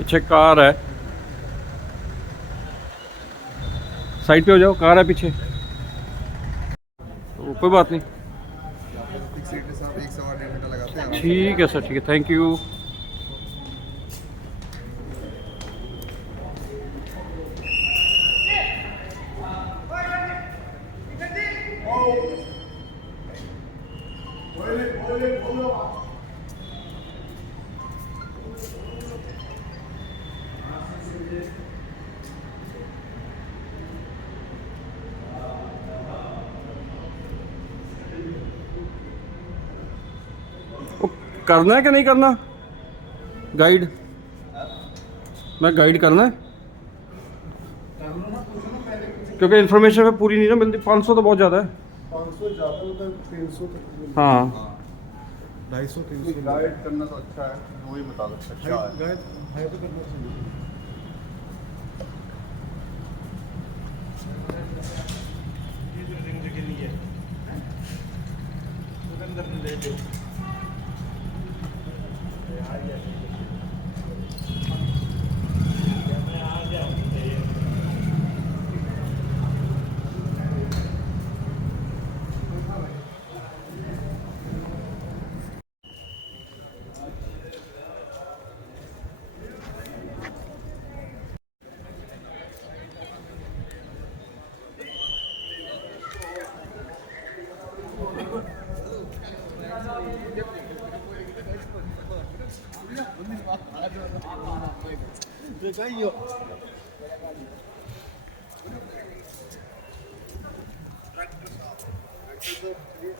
पीछे कार है, साइड पे हो जाओ, कार है पीछे, तो कोई बात नहीं। ठीक है सर, ठीक है, थैंक यू। करना है कि नहीं करना गाइड? मैं गाइड करना है क्योंकि इन्फॉर्मेशन में पूरी नहीं ना मिलती। 500 तो बहुत ज़्यादा है। 500 ज़्यादा होता है, 300 तक। हाँ 250 300 गाइड करना तो अच्छा है, वही बता सकते हैं क्या है गाइड है तो करना चाहिए। ये जो रिंग के लिए अंदर ले लो।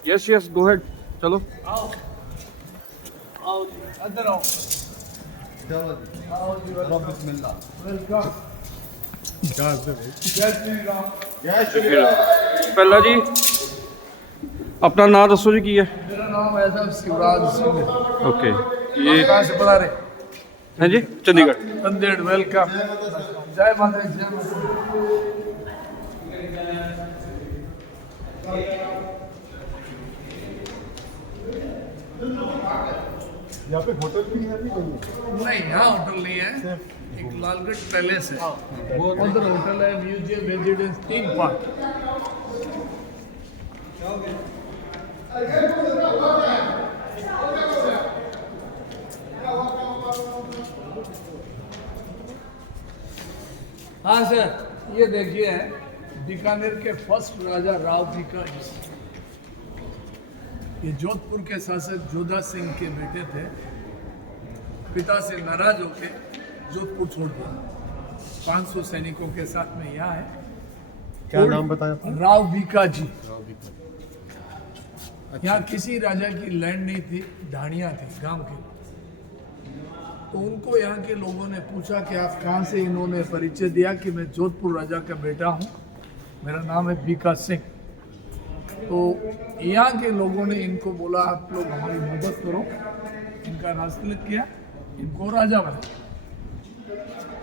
यस यस गो हेड, चलो। आओ अंदर आओ। चलो आओ जी, बिस्मिल्लाह। वेलकम। जय श्री राम। जय श्री राम। पहला जी अपना नाम दसो जी की है? मेरा नाम है साहब शिवराज सिंह है। ओके, ये कहाँ से पढ़ा रहे? हैं जी? चंडीगढ़। चंडीगढ़, वेलकम। जय माता दी, जय माता दी। यहाँ पे होटल भी है नहीं? यहाँ होटल नहीं है, एक लालगढ़ पैलेस है, उधर होटल है, म्यूजियम, रेजिडेंस, 3 पार्ट। हाँ सर, ये देखिए बीकानेर के फर्स्ट राजा राव बीका, ये जोधपुर के शासक जोधा सिंह के बेटे थे। पिता से नाराज होकर जोधपुर छोड़ दिया, 500 सैनिकों के साथ में यहाँ है। क्या नाम बताया? राव बीका जी। यहाँ किसी राजा की लैंड नहीं थी, ढाणियाँ थी गांव की। तो उनको यहाँ के लोगों ने पूछा कि आप कहाँ से? इन्होंने परिचय दिया कि मैं जोधपुर राजा का बेटा हूँ, मेरा नाम है बीका सिंह। तो यहाँ के लोगों ने इनको बोला आप लोग हमारी मदद करो, इनका राजतिलक किया, इनको राजा बना।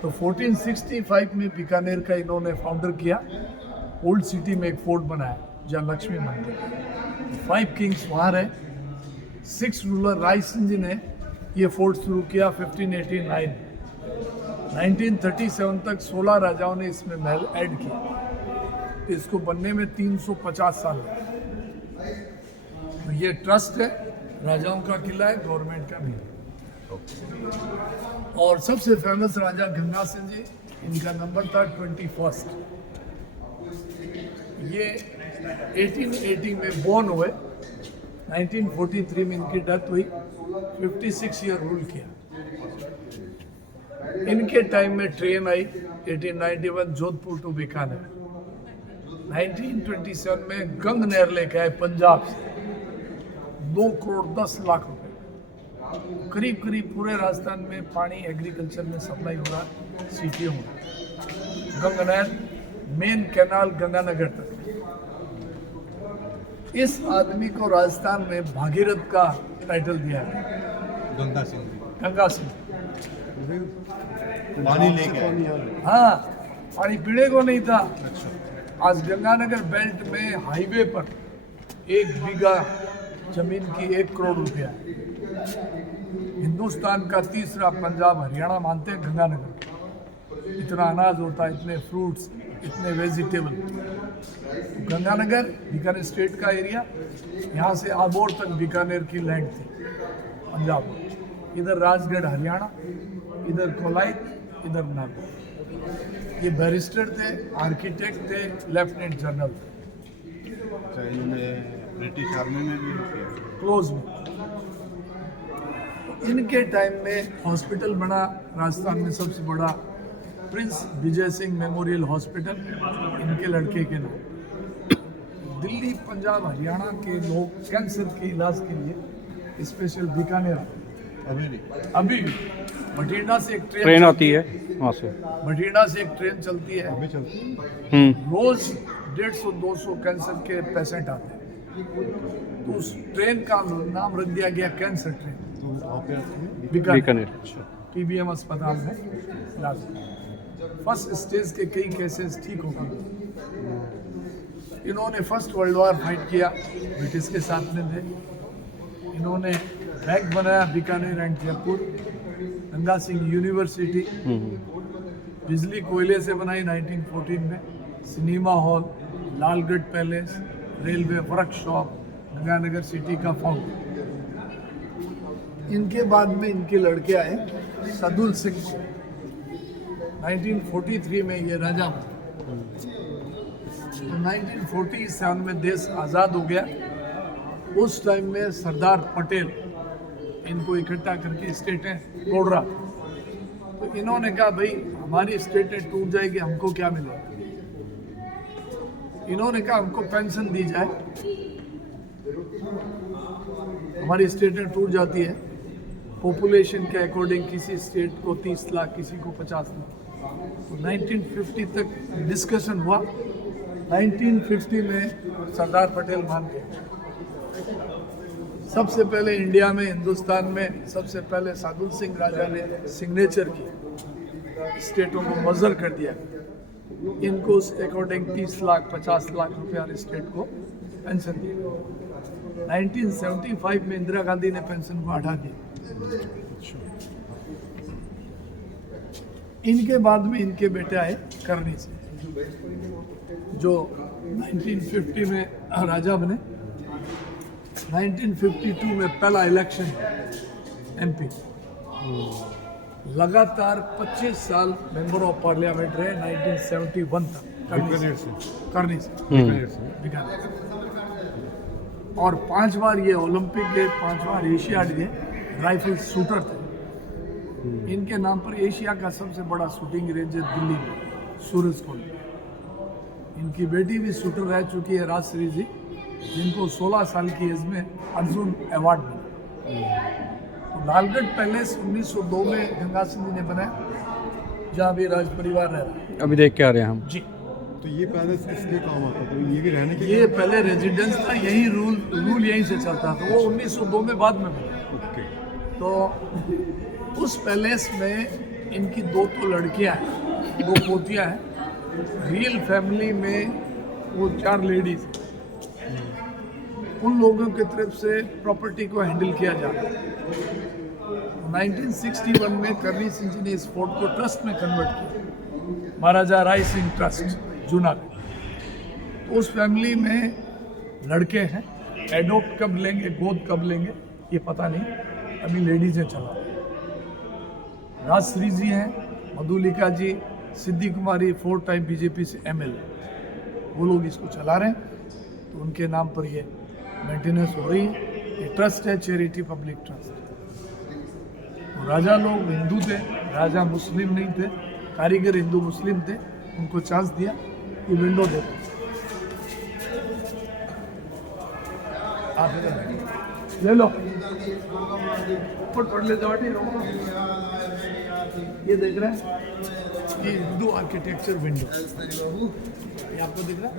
तो 1465 में बीकानेर का इन्होंने फाउंडर किया। ओल्ड सिटी में एक फोर्ट बनाया जहाँ लक्ष्मी मंदिर, 5 किंग्स वहाँ रहे। 6 रूलर राय सिंह जी ने ये फोर्ट शुरू किया 1589। 1937 तक 16 राजाओं ने इसमें महल ऐड किया। इसको बनने में 350 साल लगे। तो ये ट्रस्ट है, राजाओं का किला है, गवर्नमेंट का भी है। और सबसे फेमस राजा गंगा सिंह जी, इनका नंबर था 21st। ये 1880 में बॉर्न हुए, 1943 में इनकी डेथ हुई। 56 ईयर रूल किया। इनके टाइम में ट्रेन आई 1891 जोधपुर टू बीकानेर। 1927 में गंग नहर लेके आए पंजाब से, 2 करोड़ 10 लाख रुपए। करीब करीब पूरे राजस्थान में पानी एग्रीकल्चर में सप्लाई हो रहा, सिटियों में। गंग नहर मेन कैनाल गंगानगर तक। इस आदमी को राजस्थान में भागीरथ का टाइटल दिया है। गंगा सिंह। गंगा सिंह पानी लेके हाँ, पानी पीने को नहीं था। आज गंगानगर बेल्ट में हाईवे पर 1 बीघा जमीन की 1 करोड़ रुपया। हिंदुस्तान का तीसरा पंजाब हरियाणा मानते हैं गंगानगर। इतना अनाज होता है, इतने फ्रूट्स, इतने वेजिटेबल। तो गंगानगर बीकानेर स्टेट का एरिया, यहाँ से आबोर तक बीकानेर की लैंड थी पंजाब में। इधर राजगढ़ हरियाणा, इधर कोलाइत, इधर नागौर। ये बैरिस्टर थे, आर्किटेक्ट थे, लेफ्टिनेंट जनरल थे। अच्छा, इन्होंने ब्रिटिश आर्मी में भी किया। क्लोज में। इनके टाइम में हॉस्पिटल बना राजस्थान में सबसे बड़ा, Prince Vijay Singh memorial hospital, इनके लड़के के नाम। दिल्ली, पंजाब, हरियाणा के लोग कैंसर के इलाज के लिए स्पेशल बीकानेर अभी नहीं। अभी भी बठिंडा से एक ट्रेन आती है वहाँ से। बठिंडा से एक ट्रेन चलती है, अभी चलती है। रोज 150-200 कैंसर के पेशेंट आते हैं। तो उस ट्रेन का नाम रख दिया गया कैंसर ट्रेन। तो वहाँ पे आती है। बीकानेर। TBM अस्पताल में इलाज। फर्स्ट स्टेज के कई केसेस ठीक हो गए। इन्होंने फर्स्ट वर्ल्ड वॉर फाइट किया, ब्रिटिश के साथ में थे। इन्होंने बैंक बनाया बीकानेर एंड जयपुर, गंगा सिंह यूनिवर्सिटी, बिजली कोयले से बनाई 1914 में, cinema hall, Lalgarh palace, railway workshop, Ganganagar city का फाउंडेन। इनके बाद में इनके लड़के आए सदुल सिंह। 1943 में ये राजा बने। 1947 में देश आज़ाद हो गया। उस टाइम में सरदार पटेल इनको इकट्ठा करके स्टेटें तोड़ रहा था। तो इन्होंने कहा भाई हमारी स्टेटें टूट जाएगी, हमको क्या मिलेगा। इन्होंने कहा हमको पेंशन दी जाए, हमारी स्टेटें टूट जाती है। पॉपुलेशन के अकॉर्डिंग किसी स्टेट को 30 लाख, किसी को 50 लाख। तो 1950 तक डिस्कशन हुआ। 1950 में सरदार पटेल मान गए। सबसे पहले इंडिया में, हिंदुस्तान में सबसे पहले सादुल सिंह राजा ने सिग्नेचर की, स्टेटों को मजर कर दिया। इनको उस अकॉर्डिंग 30 लाख 50 लाख रुपया स्टेट को पेंशन दी। 1975 में इंदिरा गांधी ने पेंशन को हटा दिया। इनके बाद में इनके बेटे आए करनी से, जो 1950 में राजा बने। 1952 में पहला इलेक्शन MP। लगातार 25 साल मेंबर ऑफ पार्लियामेंट रहे 1971 तक करनी से बीकानेर। और 5 बार ये ओलंपिक गए, 5 बार एशियाड गए, राइफल शूटर थे। इनके नाम पर एशिया का सबसे बड़ा शूटिंग रेंज है दिल्ली में, सूरज कुंड। इनकी बेटी भी शूटर रह चुकी है, राजश्री जी, जिनको 16 साल की एज में अर्जुन अवार्ड मिला। तो लालगढ़ पैलेस 1902 में गंगा सिंह जी ने बनाया, जहाँ भी राज परिवार रह रहा है। अभी देख के आ रहे हैं हम जी। तो ये पैलेस किसके काम आता था? तो ये भी रहने के ये पहले रेजिडेंस था, यही रूल यहीं से चलता था। वो 1902 में बाद में बना। ओके। तो उस पैलेस में इनकी 2 तो लड़कियां हैं, 2 पोतियां हैं। रियल फैमिली में वो 4 लेडीज हैं। उन लोगों की तरफ से प्रॉपर्टी को हैंडल किया जाता है। 1961 में करनी सिंह जी ने इस फोर्ट को ट्रस्ट में कन्वर्ट किया, महाराजा राय सिंह ट्रस्ट, जूनागढ़। उस फैमिली में लड़के हैं, एडोप्ट कब लेंगे, गोद कब लेंगे ये पता नहीं, अभी लेडीजें चला। राजश्री जी हैं, मधुलिका जी, सिद्धि कुमारी 4 टाइम बीजेपी से MLA, वो लोग इसको चला रहे हैं। तो उनके नाम पर ये मेंटेनेंस हो रही है। ये ट्रस्ट है, चैरिटी पब्लिक ट्रस्ट। तो राजा लोग हिंदू थे, राजा मुस्लिम नहीं थे, कारीगर हिंदू मुस्लिम थे, उनको चांस दिया। ये विंडो देखो, आप इधर बैठिए, ले लो, ऊपर पढ़ ले जाओ। ये देख रहे हैं, ये हिंदू आर्किटेक्चर विंडो, ये आपको दिख रहा है?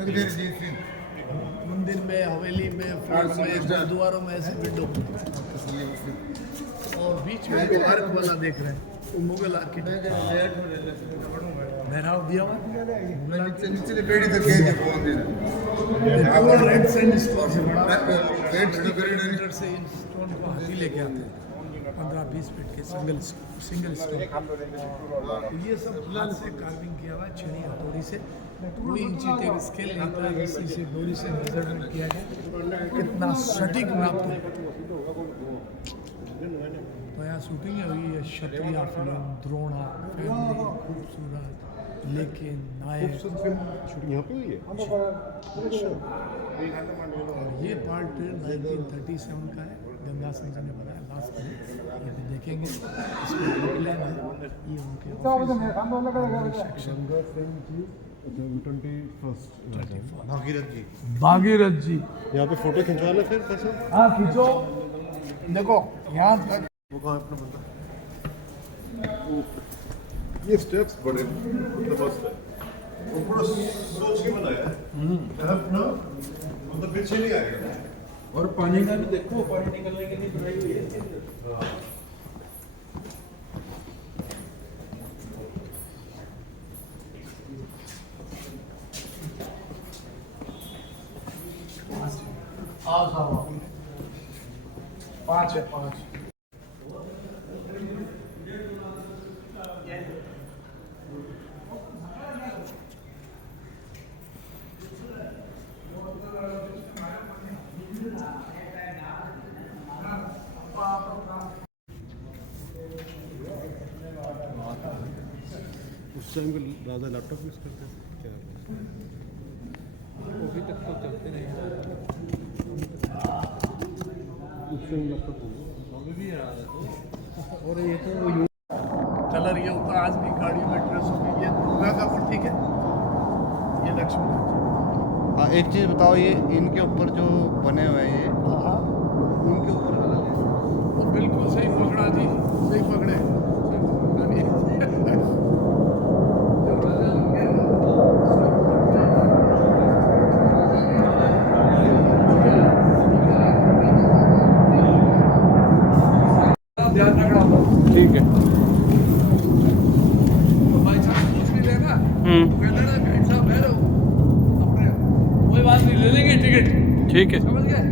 मंदिर में, हवेली में, फोर्ट में, गुरुद्वारों में ऐसे विंडो। और बीच में जो आर्क वाला देख रहे हैं, वो मुगल आर्किटेक्चर, मेहराब दिया हुआ रेड सैंडस्टोन से बना, से इन स्टोन को हाथी लेके आते हैं। 15-20 फीट के सिंगल स्टोन। ये सब हाथ से कार्विंग किया हुआ है, छड़ी हथौड़ी से, कोई इंची टेप स्केल नहीं था, इसी से डोरी से मेजरमेंट किया गया। कितना सटीक नापते हैं। तो यहाँ शूटिंग हुई है क्षत्रिय फिल्म, द्रोणा, फैमिली, खूबसूरत, लेकिन नायक। शूटिंग यहाँ पे हुई है? और ये पार्ट 1937 का है, गंगा सिंह जी ने बनाया लास्ट में, ये भी देखेंगे। इसमें बुकलेन है, ये उनके ऑफिस है, सेक्शन। भागीरथ जी, भागीरथ जी, यहाँ पे फोटो खिंचवा ले फिर कैसे? हाँ खींचो। देखो यहाँ तक वो कहाँ है अपना बंदा? ये स्टेप्स बड़े जबरदस्त है, वो पूरा सोच के बनाया है। अपना मतलब पीछे नहीं आएगा। और पानी का भी देखो, पानी निकलने के लिए बनाई हुई है। पाँच है, 5। उस टाइम के ज़्यादा लैपटॉप यूज़ करते थे क्या? अभी तक तो चलते रहे। उस टाइम लैपटॉप अभी भी आ रहा था। और ये तो कलर ये होता है, आज भी गाड़ी में ड्रेस होगी। ये दुर्गा का प्रतीक है, ये लक्ष्मी जी। हाँ, एक चीज़ बताओ, ये इनके ऊपर जो बने हुए हैं ये उनके ऊपर अलग है। वो बिल्कुल सही पकड़ा जी, सही पकड़े। ठीक है। तो भाई साहब पूछ भी लेना, कहते ना गाइड साहब है रहो अपने, कोई बात नहीं, ले लेंगे टिकट। ठीक है। समझ गए?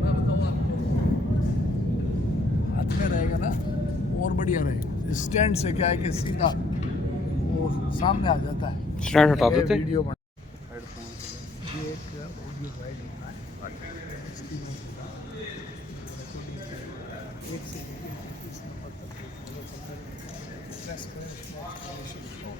मैं बताऊँ आपको, हाथ में रहेगा ना और बढ़िया रहेगा। स्टैंड से क्या है कि सीधा वो सामने आ जाता है। स्टैंड हटा देते। वीडियो बना, ये एक ऑडियो गाइड होना है, इसकी नोट होगा। एक से लेकर 33 नंबर तक फॉलो करते हैं। प्रेस करें, उसमें एक्सप्लेनेशन हो।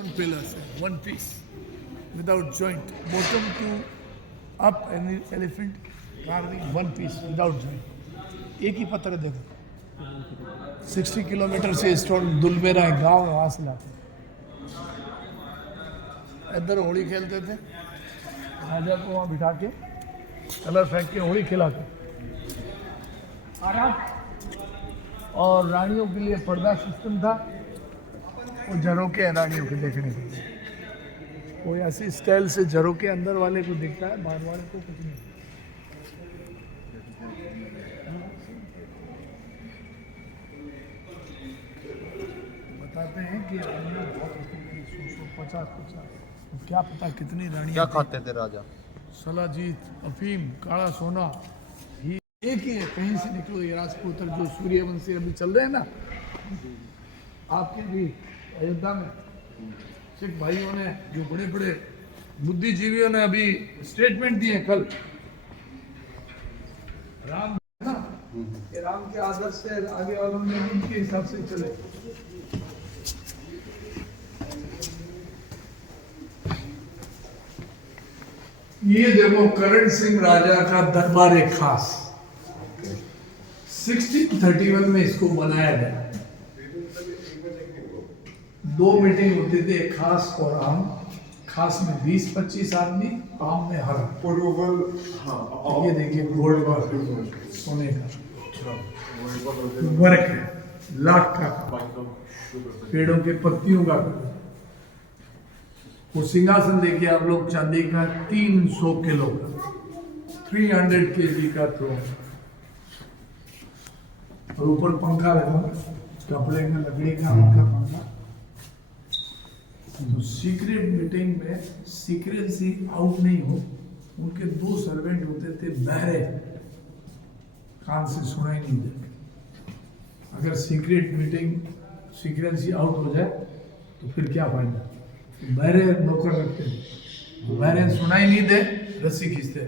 One pillar, one piece, without joint. Bottom to up, elephant carving, one piece without joint. एक ही पत्थर देखो, 60 किलोमीटर से स्टोन दुलबेरा है गांव है, वहां से लाते। इधर होली खेलते थे, राजा को वहां बिठा के कलर फेंक के होली खिलाते। और रानियों के लिए पर्दा सिस्टम था, वो झरोके हैं रानियों के देखने के लिए। कोई ऐसी स्टाइल से झरोके अंदर वाले को दिखता है, बाहर वाले को कुछ नहीं। बताते हैं कि रानियाँ बहुत होती थी, 100-150, क्या पता कितनी रानियाँ क्या थी। खाते थे राजा? सलाजीत, अफीम, काला सोना, ही एक ही है। कहीं से निकलो, ये राजपूत जो सूर्यवंशी अभी चल रहे हैं ना, आपके भी अयोध्या में सिख भाइयों ने, जो बड़े बड़े बुद्धिजीवियों ने अभी स्टेटमेंट दिए कल, राम ना, ये राम के आदर्श से आगे वालों ने उनके हिसाब से चले। ये देखो करण सिंह राजा का दरबार एक खास 1631 में इसको बनाया गया। 2 मीटिंग होती थी, एक खास और आम। खास में 20-25 आदमी, आम में हर। ये देखिए गोल्ड वर्क, सोने का वर्क है, लाख का, पेड़ों के पत्तियों का। वो सिंहासन देखिए आप लोग, चांदी का 300 किलो का, 300 केजी का थ्रोन। और ऊपर पंखा लगा, कपड़े का, लकड़ी का उनका पंखा। तो सीक्रेट मीटिंग में सीक्रेसी आउट नहीं हो। उनके 2 सर्वेंट होते थे बहरे, कान से सुनाई नहीं देते। अगर सीक्रेट मीटिंग सीक्रेसी आउट हो जाए तो फिर क्या फायदा। बहरे नौकर रखते थे, बहरे सुनाई नहीं दे, रस्सी खींचते,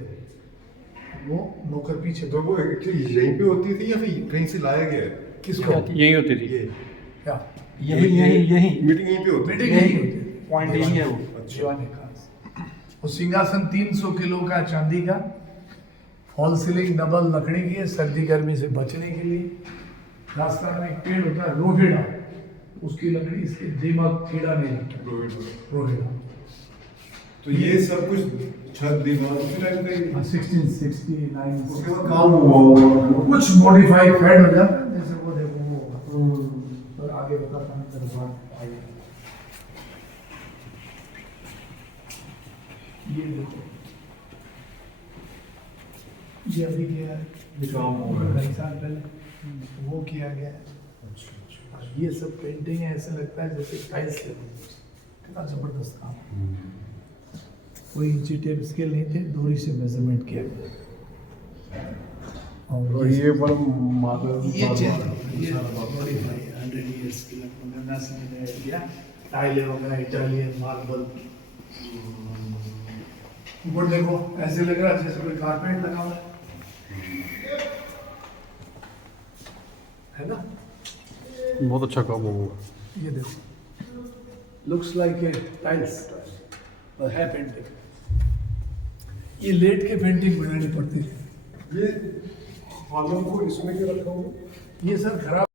वो नौकर पीछे। तो वो एक्चुअली यहीं पे होती थी या फिर कहीं से लाया गया है? किसको? यही होती थी। ये क्या यही मीटिंग यहीं पे होती है? मीटिंग यही होती है। पॉइंट यही है वो। दीवाने खास। वो सिंहासन 300 किलो का चांदी का, फॉल सीलिंग डबल लकड़ी की है, सर्दी गर्मी से बचने के लिए। राजस्थान में एक पेड़ होता है रोहिड़ा, उसकी लकड़ी से दिमाग कीड़ा नहीं लगता। रोहिड़ा। तो ये सब कुछ छत दीवार उसी टाइम पे 1669 उसके बाद काम हुआ कुछ मॉडिफाइड फैड हो जाता है, जैसे वो देखो वो होगा। और आगे बताता हूँ तेरे बात आगे। ये देखो, ये अभी किया है, काम हुआ है। 2 साल पहले वो किया गया है। और ये सब पेंटिंग है, ऐसा लगता है जैसे टाइल्स लगी, कितना जबरदस्त काम है। कोई इंची टेप स्केल नहीं थे, डोरी से मेजरमेंट किया गया। और ये बड़ा माता ये मॉडिफाई 100 इयर्स की लगभग 90 में ऐड किया। टाइलें वगैरह इटालियन मार्बल। ऊपर देखो, ऐसे लग रहा है जैसे कोई कारपेट लगा हुआ है ना। बहुत अच्छा काम हुआ। ये देखो, लुक्स लाइक ए टाइल्स और है पेंटिंग। ये लेट के पेंटिंग बनानी पड़ती है। ये फॉलों को इसमें क्या रखा हुआ? ये सर खराब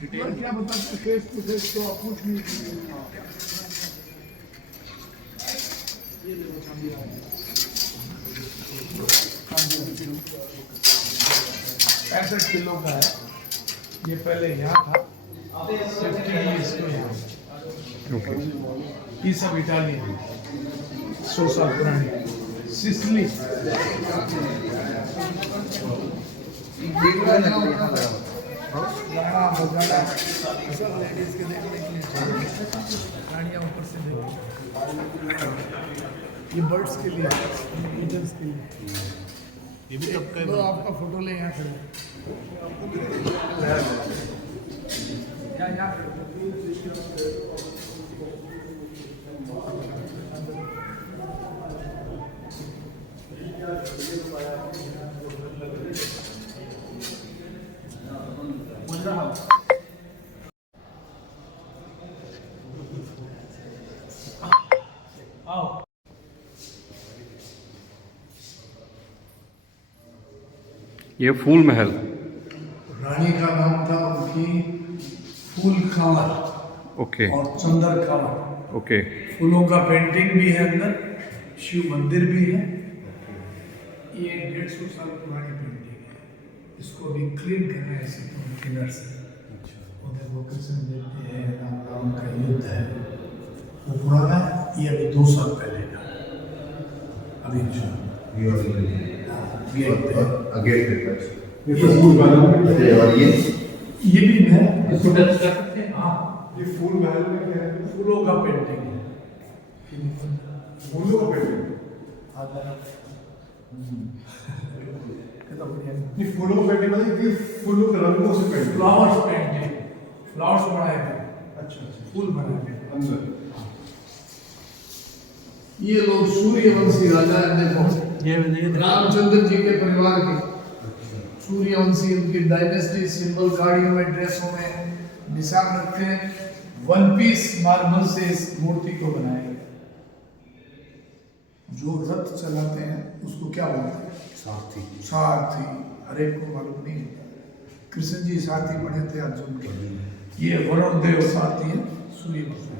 डिटेल क्या बताते, फेस टू फेस तो आप कुछ नहीं। ये देखो चांदी आ गया, 65 किलो का है। ये पहले यहाँ था, 50 years को यहाँ। ओके। ये सब इटालियन, 100 साल पुरानी सिसली। गाना बजाना सब लेडीज के देखने के लिए, गाड़ियाँ ऊपर से देखो। ये बर्ड्स के लिए, पिजन्स के लिए। ये भी तो आपका फोटो ले यहाँ खड़े ये फूल महल। रानी का नाम था उनकी फूल कंवर ओके और चंदर कंवर। ओके। फूलों का पेंटिंग भी है अंदर, शिव मंदिर भी है। ये 150 साल पुरानी पेंटिंग है, इसको भी क्लीन करना है इसी थिनर से। वो देखो कृष्ण देखते हैं, राम राम का युद्ध है, वो पुराना है। ये अभी 2 साल पहले का, अभी जो ये तो फूल महल और ये भी है, इसको टच कर सकते हैं। हाँ, ये फूल महल में क्या है? फूलों का पेंटिंग है। फूलों का पेंटिंग। कितना बढ़िया है। ये फूलों का पेंटिंग मतलब कि फूलों के रंगों से पेंटिंग। फ्लावर्स पेंटिंग, फ्लावर्स बनाए गए, अच्छा अच्छा। फूल बनाए गए अंदर ये लोग सूर्यवंशी राजा है। देखो रामचंद्र जी के परिवार के सूर्यवंशी, उनकी डायनेस्टी सिंबल गाड़ियों में, ड्रेसों में निशान रखते हैं। 1 पीस मार्बल से इस मूर्ति को बनाया गया। जो रथ चलाते हैं उसको क्या बोलते हैं? सारथी। सारथी। हर एक को मालूम नहीं होता। कृष्ण जी सारथी बने थे अर्जुन के। ये वरुण देव सारथी है, सूर्यवंशी।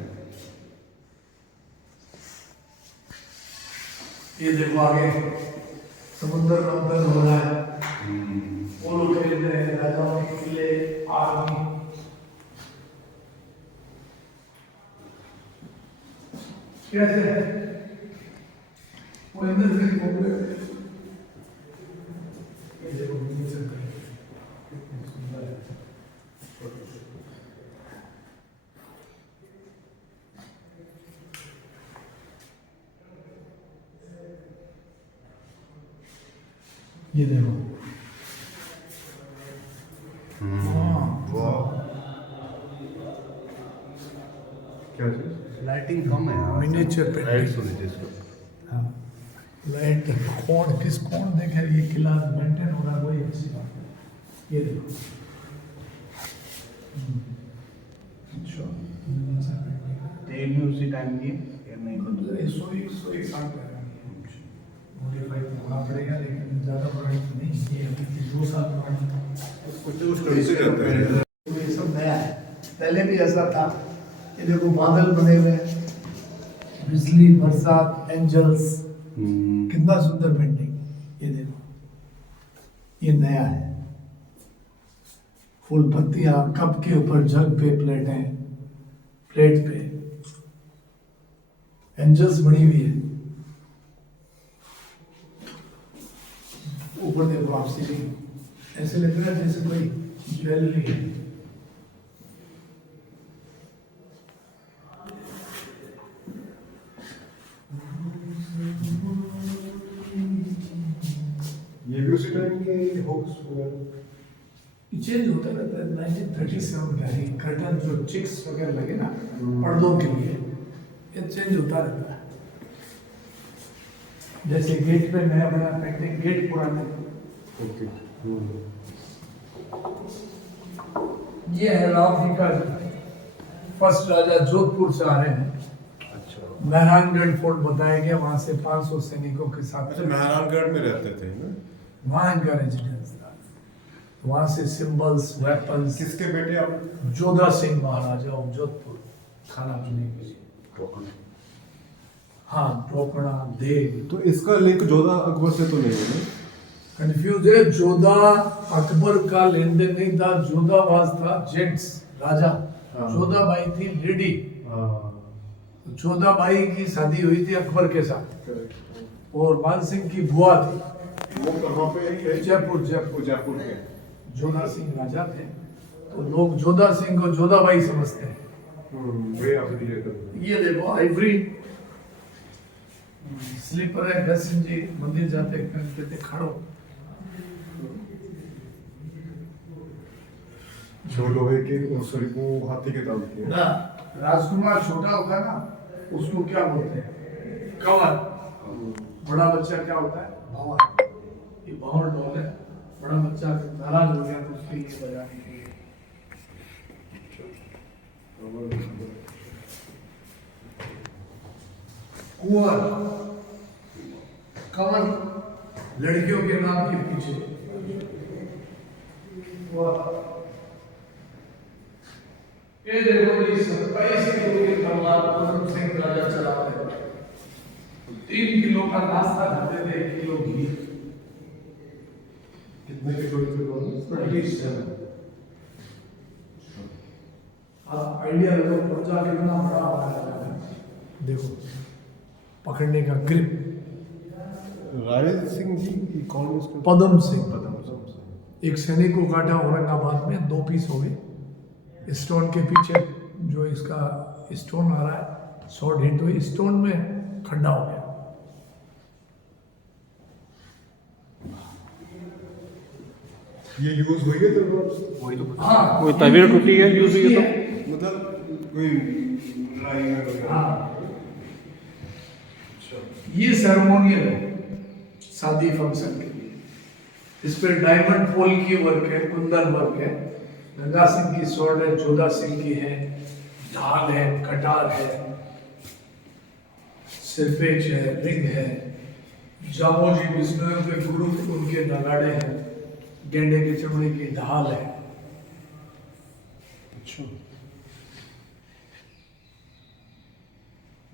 ये देखो आगे समुद्र मंथन हो रहा है, वो लोग खेल रहे हैं, राजाओं के किले, आर्मी। कैसे है वो अंदर से बोल रहे हैं। ये देखो नीचे का कितनी सुंदर है। ये देखो वाह क्या चीज लाइटिंग कम है यार। Miniature light painting. सुनी जिसको हाँ लाइट कौन किस कौन देखे ये किला मेंटेन हो रहा है वही अच्छी बात है। ये देखो अच्छा miniature painting। ये भी उसी टाइम की है या नहीं? मतलब 101 साल पहले मॉडिफाई होना पड़ेगा लेकिन ज़्यादा पुरानी तो नहीं ये अभी 2 साल पुरानी कुछ उस ढंग से करते हैं तो ये सब नया है। पहले भी ऐसा था। ये देखो बादल बने हुए हैं, बिजली बरसात एंजल्स, कितना सुंदर पेंटिंग। ये देखो ये नया है। फूल पत्तियां कप के ऊपर जग पे प्लेटें, प्लेट पे एंजल्स बनी हुई है। ऊपर देखो आप सीलिंग ऐसे लग रहा है जैसे कोई ज्वेलरी है। ये भी उसी टाइम के हुक्स वगैरह चेंज होता रहता है। 1937 का ही कर्टन जो चिक्स वगैरह लगे ना पर्दों के लिए ये चेंज होता रहता है। जैसे गेट पे नया बना पेंटिंग गेट पुराने। ओके ये है राम जी का फर्स्ट राजा जोधपुर से आ रहे हैं। अच्छा मेहरानगढ़ फोर्ट बताया गया वहां से 500 सैनिकों के साथ अच्छा मेहरानगढ़ में रहते थे ना वहां इनका रेजिडेंस था। वहां से सिंबल्स वेपन्स किसके बेटे आप जोधा सिंह महाराजा ऑफ जोधपुर खाना पीने के लिए। हाँ टोकना देव तो इसका लिंक जोधा अकबर से तो नहीं है ना कंफ्यूज है। जोधा अकबर का लेन देन नहीं था। जोधा वाज था जेंट्स राजा। हाँ। जोधा बाई थी लेडी। जोधा बाई की शादी हुई थी अकबर के साथ और मान सिंह की बुआ थी। वो कहाँ पे है जयपुर जयपुर जयपुर के जोधा सिंह राजा थे तो लोग जोधा सिंह को जोधा बाई समझते हैं। वे आप ये करते ये देखो आइवरी स्लीपर है। दर्शन जी मंदिर जाते कहते खड़ो। जो लोहे के सॉरी वो हाथी के दाम के ना राजकुमार छोटा होता है ना उसको क्या बोलते हैं कंवर। बड़ा बच्चा क्या होता है भंवर। ये भंवर डॉल है। बड़ा बच्चा नाराज हो गया तो उसके लिए बजाने के लिए। कुंवर कंवर लड़कियों के नाम के पीछे ये देखो जी 27 किलो की तलवार पदम सिंह राजा चलाते हैं। 3 किलो का नाश्ता खाते थे 1 किलो घी। कितने के जोड़े थे दोनों 27 आप आइडिया लो पंजा कितना बड़ा हमारा है। देखो पकड़ने का ग्रिप। राय सिंह जी कौन इसका पदम सिंह पता मुझे एक सैनिक को काटा औरंगाबाद में 2 पीस हो गए। स्टोन के पीछे जो इसका स्टोन आ रहा है शॉर्ट हिट हुई स्टोन में खड्डा हो गया। ये यूज हुई है तो वही तो हाँ कोई तवीर टूटी है यूज हुई है तो मतलब कोई लड़ाई में वगैरह हाँ अच्छा ये सेरेमोनियल है शादी फंक्शन के लिए। इस पर डायमंड फॉल की वर्क है कुंदन वर्क है। गंगा सिंह की स्वर्ण है जोधा सिंह की है ढाल है कटार है सिरपेच है रिंग है। जामोजी विष्णु के गुरु उनके नगाड़े हैं। गेंडे के चमड़े की ढाल है। अच्छा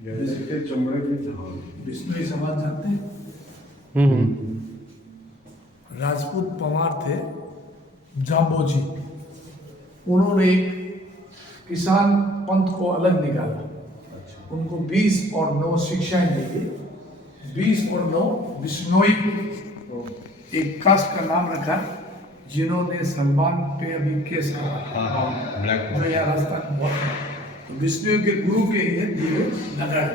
जैसे कि चमड़े की झाल विष्णु समाज जानते हैं। राजपूत पवार थे जाम्बोजी। उन्होंने एक किसान पंथ को अलग निकाला। उनको 20 और 9 शिक्षाएं दी। 20 और 9 बिश्नोई एक कास्ट का नाम रखा, जिन्होंने सलमान पे अभी केस करा जो यहाँ राजस्थान में बहुत है। तो बिश्नोई के गुरु के लिए दिए नगर।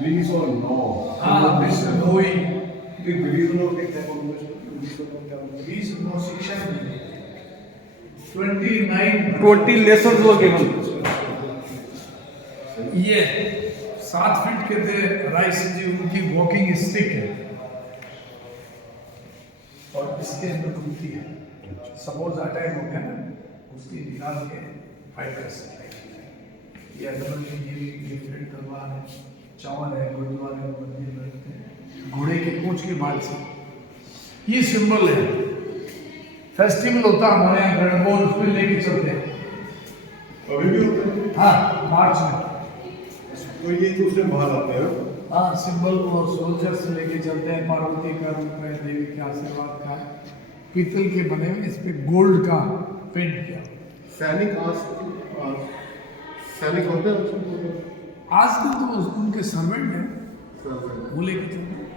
20 और 9 हाँ बिश्नोई फिर 20 लोग के क्या कॉम्बिनेशन 20 9 शिक्षाएं दी। 29 20 लेसन वो केवल ये 7 फीट के थे राय सिंह जी, उनकी वॉकिंग स्टिक है और इसके अंदर घूमती है। सपोज अटैक हो गया ना, उसकी निकाल के फाइट कर सकते हैं। ये अजमल जी ये फिट तलवार है, चावल है, गुरुद्वारे और मंदिर में रखते हैं घोड़े के पूंछ के बाल से। ये सिंबल है। फेस्टिवल होता है हमारे यहाँ गणगौर, उसमें लेके चलते हैं। अभी भी होते हैं हाँ मार्च में। तो ये दूसरे बाहर आते हैं हाँ सिंबल और सोल्जर से लेके चलते हैं। पार्वती का रूप है, देवी के आशीर्वाद का है, पीतल के बने हुए, इस पे गोल्ड का पेंट किया। सैनिक सैनिक होते हैं आजकल तो उनके सर्वेंट हैं, वो लेके चलते हैं।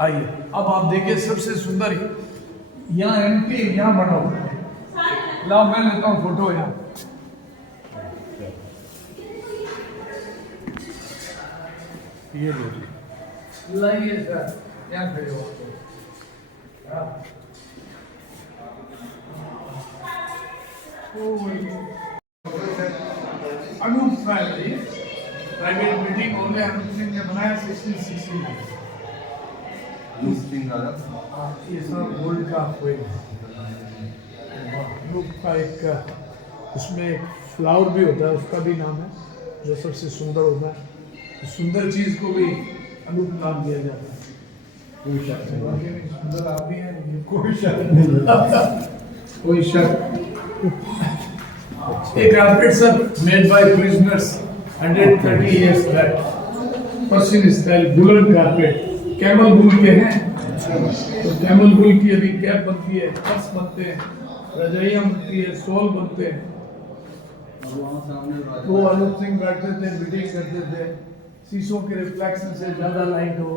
आइए अब आप देखिए सबसे सुंदर यहाँ एमपी यहाँ बना हुआ है। लाओ मैं लेता हूँ फोटो यहाँ। ये लो लाइए सर, यहाँ खड़े हो। हाँ। अनूप साहब जी प्राइवेट मीटिंग होने अनूप सिंह ने बनाया 1660 में। ये सब गोल्ड का कोई अनूप का एक उसमें एक फ्लावर भी होता है, उसका भी नाम है जो सबसे सुंदर होता है। सुंदर चीज को भी अनूप नाम दिया जाता है। कोई शक नहीं, वाकई में सुंदर आदमी है, ये कोई शक नहीं, कोई शक। A carpet sir made by prisoners 130 years back. Persian style woolen carpet. Camel wool के हैं, तो camel wool की अभी कैप बनती है, पर्स बनते हैं, रजाइयाँ बनती है, शॉल बनते हैं। तो अनूप सिंह बैठते थे, मीटिंग करते थे, शीशों के रिफ्लेक्शन से ज़्यादा लाइट हो,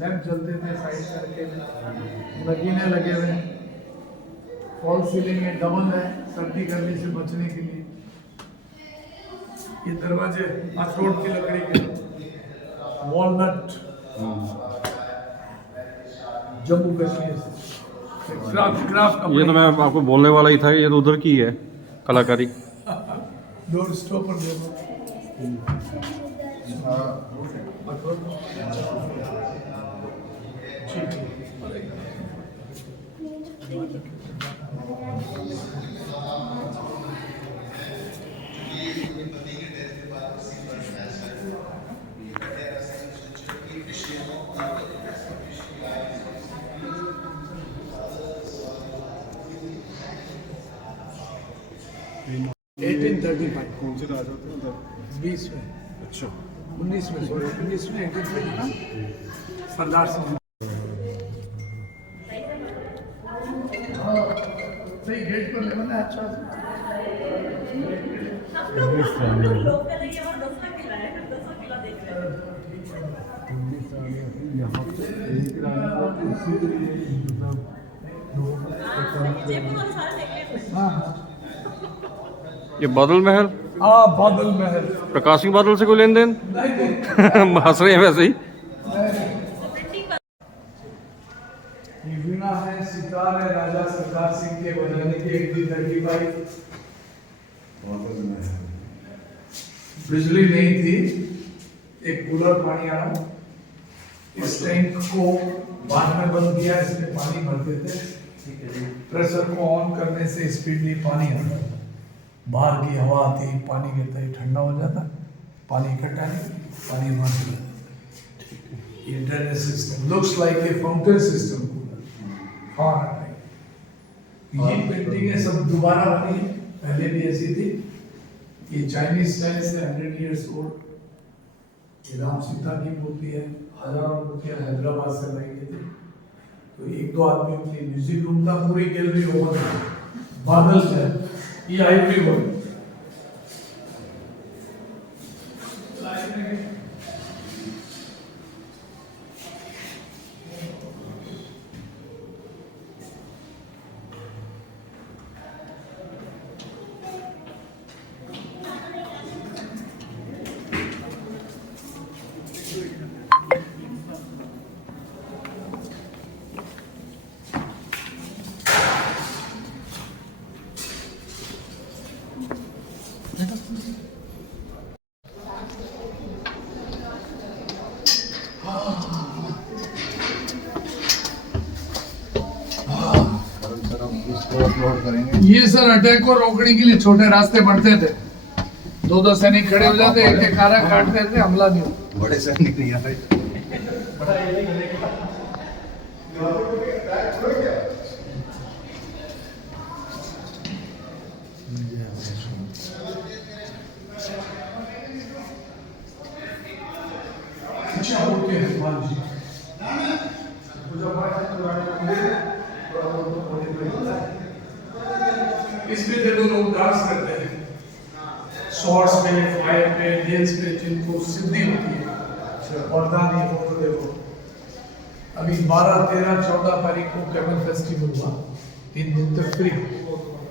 लैंप चलते थे साइड करके, नगीने लगे हुए, फॉल सीलिंग में डबल है सर्दी करने से बचने के लिए। ये दरवाजे अखरोट की लकड़ी के, वॉलनट, जम्मू कश्मीर से क्राफ्ट ये तो मैं आपको बोलने वाला ही था, ये तो उधर की है कलाकारी। डोर स्टॉपर दे दो। ठीक है। कौन से राजा थे 20 में, अच्छा 19 में, सॉरी 19 में 18 में ना सरदार सिंह। हाँ सही गेट पर लेना है। अच्छा हाँ ये बादल महल, हाँ बादल महल। प्रकाश सिंह बादल से कोई लेन देन? नहीं हंस रहे हैं वैसे ही। ये वीणा है, सितार है, राजा सरदार सिंह के बजाने की एक दी लड़की भाई। बिजली नहीं थी, एक कूलर पानी आ रहा, इस टैंक को बाद में बंद किया, इसमें पानी भरते थे, प्रेशर को ऑन करने से स्पीडली पानी आता था, बाहर की हवा आती, पानी गिरता ही ठंडा हो जाता, पानी इकट्ठा नहीं, पानी वहां से जाता। ये drainage system looks like a fountain system cooler. ये पेंटिंगें सब दोबारा बनी है, पहले भी ऐसी थी। ये चाइनीज स्टाइल से 100 इयर्स ओल्ड। ये राम सीता की मूर्ति है, हजारों मूर्तियां हैदराबाद से लाई गई थी। तो एक दो आदमी के लिए म्यूजिक रूम था, पूरी गैलरी ओपन था, बादल से ये आइवरी वर्क। ये सर अटैक को रोकने के लिए छोटे रास्ते बढ़ते थे, दो दो सैनिक खड़े हो जाते, एक एक कारा काटते थे, हमला नहीं होता। बड़े सैनिक नहीं आते। अच्छा होते हैं हनुमान जी। इसमें देखो लोग डांस करते हैं, शॉर्ट्स पे, फायर पे, डेंस पे, जिनको सिद्धि होती है वरदान। ये फोटो देखो, अभी 12, 13, 14 तारीख को कैमल फेस्टिवल हुआ, 3 दिन तक फ्री,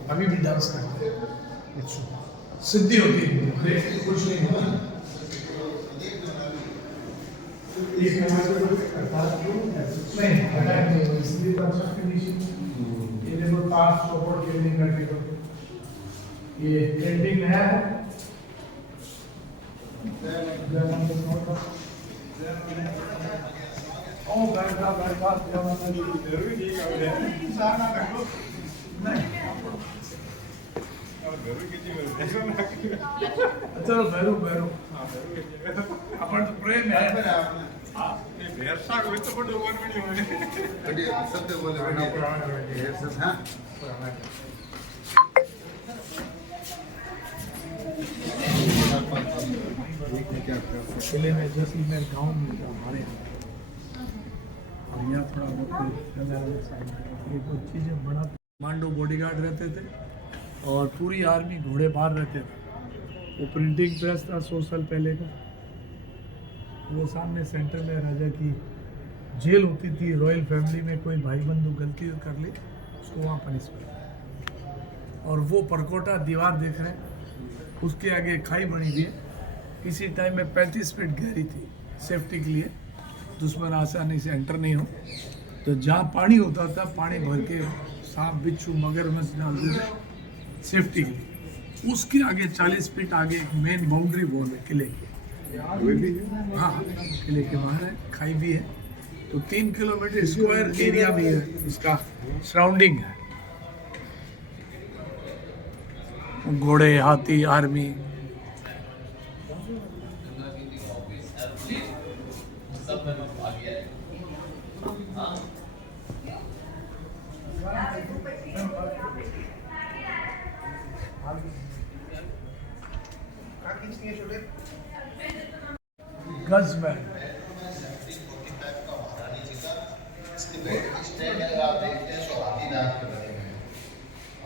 अभी भी डांस करते हैं, सिद्धि होती है, कुछ नहीं होता। ये ट्रेंडिंग है। चलो भैरू भैरू अपन तो प्रेम है। किले में जैसलमेर गांव में था हमारे यहाँ, और यहाँ थोड़ा बहुत ये कुछ चीज़ें बड़ा कमांडो बॉडीगार्ड रहते थे और पूरी आर्मी घोड़े बाहर रहते थे। वो प्रिंटिंग प्रेस था 100 साल पहले का, वो सामने सेंटर में राजा की जेल होती थी। रॉयल फैमिली में कोई भाई बंधु गलती कर ले उसको वहाँ पनिशमेंट। और वो परकोटा दीवार देख रहे हैं, उसके आगे खाई बनी हुई है, किसी टाइम में 35 फीट गहरी थी, सेफ्टी के लिए दुश्मन आसानी से एंटर नहीं हो। तो जहाँ पानी होता था, पानी भर के सांप बिच्छू मगरमच्छ डालते थे सेफ्टी के लिए। उसके आगे 40 फीट आगे एक मेन बाउंड्री वॉल है किले की। हाँ, किले के बाहर है, खाई भी है, तो 3 किलोमीटर स्क्वायर एरिया भी है, इसका सराउंडिंग है। घोड़े, हाथी, आर्मी। गजमैन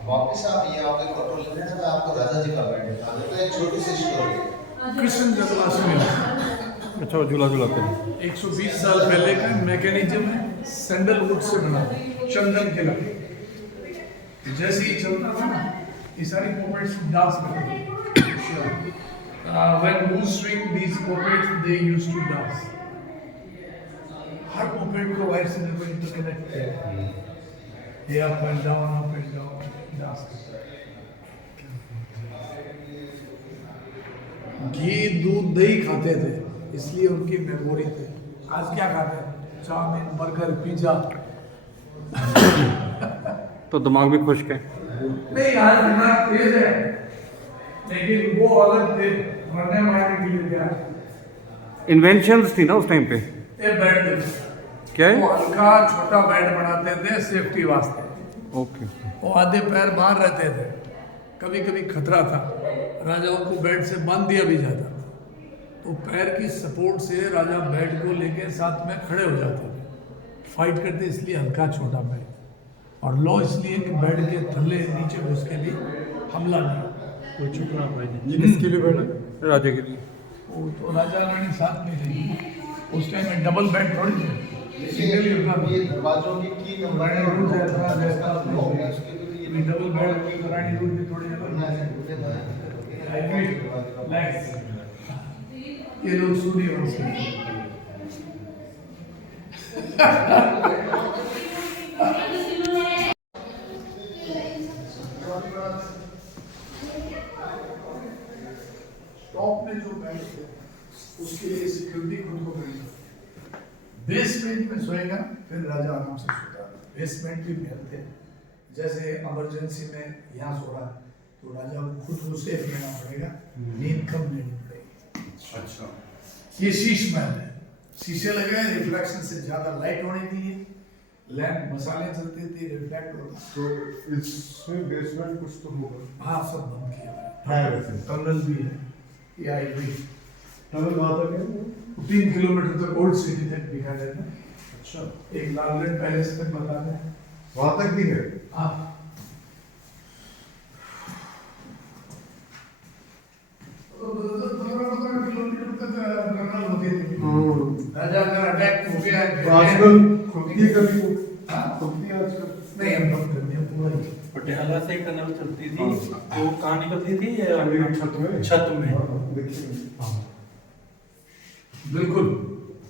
वापस आप ये आपके फोटो लेते हैं तो आपको राजा जी का बैठ देता है। तो एक छोटी सी स्टोरी है। कृष्ण जन्माष्टमी अच्छा, झूला झूलाते हैं। 120 साल पहले का मैकेनिज्म है, सैंडलवुड से बना, चंदन के लगे। जैसे ही चलता था ना, ये सारी पुपेट्स डांस करते थे। When moose swing, these puppets they used to dance. हर पुपेट को वायर से इंटरकनेक्ट किया, ये अप एंड डाउन डांस करता है। घी, दूध, दही खाते थे, इसलिए उनकी मेमोरी थी। आज क्या खाते हैं? Chowmein, burger, pizza. तो दिमाग भी खुश्क है। नहीं, आज दिमाग तेज है, लेकिन वो अलग थे, मरने मारने के लिए क्या। इन्वेंशंस थी ना उस टाइम पे। ये बेड थे, क्या है? वो हल्का छोटा बेड बनाते थे सेफ्टी वास्ते। ओके। वो आधे पैर बाहर रहते थे, कभी कभी खतरा था, राजाओं को बेड से बांध दिया भी जाता, तो पैर की सपोर्ट से राजा बेड को लेके साथ में खड़े हो जाते थे, फाइट करते, इसलिए हल्का छोटा बेड। और लॉ इसलिए कि बेड के थल्ले नीचे घुस के भी हमला नहीं, कोई चुपना पाए। किसके लिए बेड? राजा के लिए। वो तो राजा रानी साथ में थे उस टाइम में, डबल बेड थोड़ी थे, सिंगल ही होता था। ये दरवाजों की नंबर रानी रूट डबल बेड, रानी रूट भी थोड़ी ये लोग सूर्यवंशी टॉप में जो बेड थे उसके लिए सिक्योरिटी खुद को मिली। बेसमेंट में सोएगा, फिर राजा आराम से सोता है। बेसमेंट भी महल थे, जैसे इमरजेंसी में यहाँ सो रहा है तो राजा को खुद को सेफ लेना पड़ेगा, नींद कम लेनी पड़ेगी। अच्छा ये शीश महल है, शीशे लगे हैं रिफ्लेक्शन से ज्यादा लाइट होने के लिए, लैंप मसाले चलते थे रिफ्लेक्ट होता। तो इसमें बेसमेंट कुछ तो होगा। हाँ सब बंद किया हुआ है है, वैसे टनल भी है, ये आई हुई टनल कहाँ तक है? 3 किलोमीटर तक ओल्ड सिटी तक दिखा देता। अच्छा एक लालगढ़ पैलेस तक बता दें। वहाँ तक भी है? हाँ 15 किलोमीटर तक टनल होते थे। राजा का अटैक हो गया है। तो आजकल खुलती है कभी वो? हाँ? खुलती है आजकल? नहीं हम बंद कर दिया पूरा ही। पटियाला से टनल चलती थी, वो कहाँ निकलती थी? मेरी छत में? छत में। हाँ, देखिए बिल्कुल,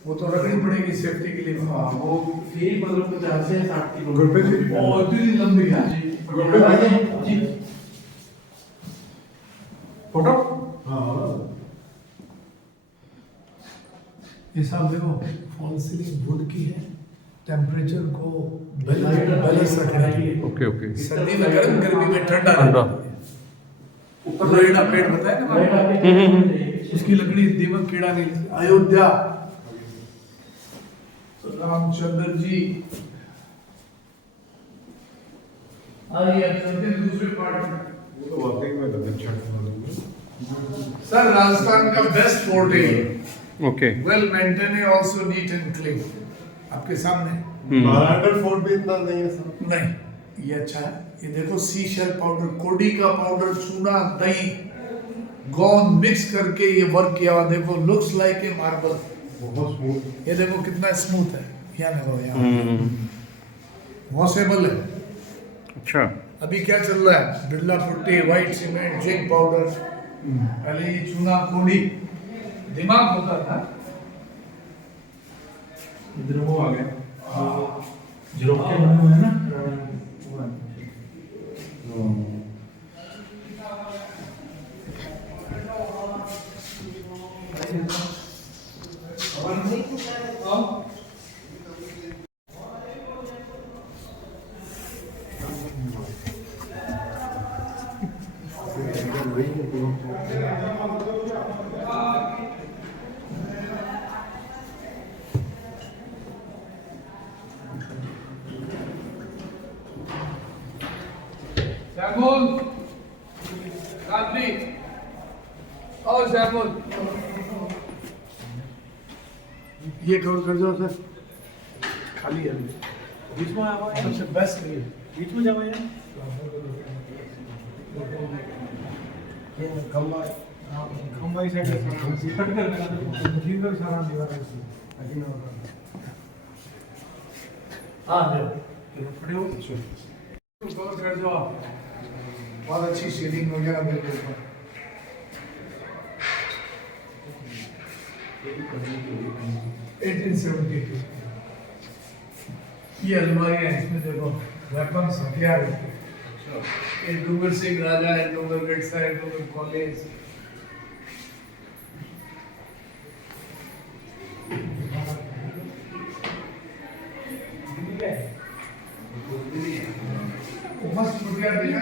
वो तो रखनी पड़ेगी सेफ्टी के लिए। हाँ, वो थी मतलब 50 से 60 किलोमीटर। गुरप्रीत जी और इतनी लंबी है जी फोटो। हाँ ये सब देखो फॉल सीलिंग वुड की है, टेम्परेचर को बैलेंस रखने के लिए। ओके ओके सर्दी में गर्म, गर्मी में ठंडा रहता है। ऊपर लोहेड़ा पेड़ बताया ना मैंने? उसकी लकड़ी दीमक कीड़ा नहीं लगता। अयोध्या तो रामचंद्र जी आइए चलते हैं दूसरे पार्ट में। वो तो वाकई में लगे छत में। सर राजस्थान का बेस्ट फोर्ट है ये, ओके वेल मेंटेन है, आल्सो नीट एंड क्लीन। आपके सामने नारायणगढ़ फोर्ट भी इतना नहीं है सर। नहीं, ये अच्छा है। ये देखो सी शेल पाउडर, कोडी का पाउडर, चूना, दही, गोंद मिक्स करके ये वर्क किया हुआ। देखो लुक्स लाइक ए मार्बल। बहुत स्मूथ। ये देखो कितना स्मूथ है। यहाँ देखो, यहाँ वॉशेबल है। अच्छा अभी क्या चल रहा है? Birla putty, white cement, zinc powder, पहले ये चूना, कोडी, दिमाग होता था। इधर वो आ गया जीरो के बने हुए हैं ना। शैमुल, रात्रि, और शैमुल, ये कवर कर दो सर, खाली है बीच में आया हुआ है, सबसे बेस्ट है। बीच में जाओ यार। खंबा इस साइड कट कर देना। जिंदर सारा दीवार है हाँ दे खड़े हो। कवर कर दो आप, बहुत अच्छी शेडिंग वगैरह बिल्कुल ऊपर। 1872 ये अलमारियाँ, इसमें देखो वेपन्स, हथियार। ये डूंगर सिंह राजा है, डूंगरगढ़ सा है, डूंगर कॉलेज। मस्त हथियार दिया।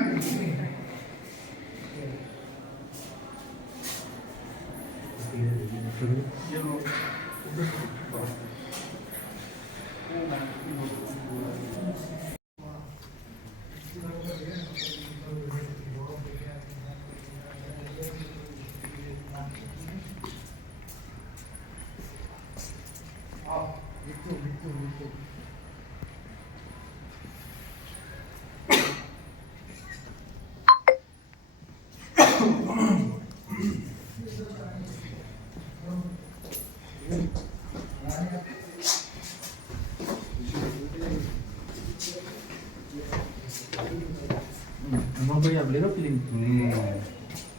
भाई आप ले लो फिलिंग।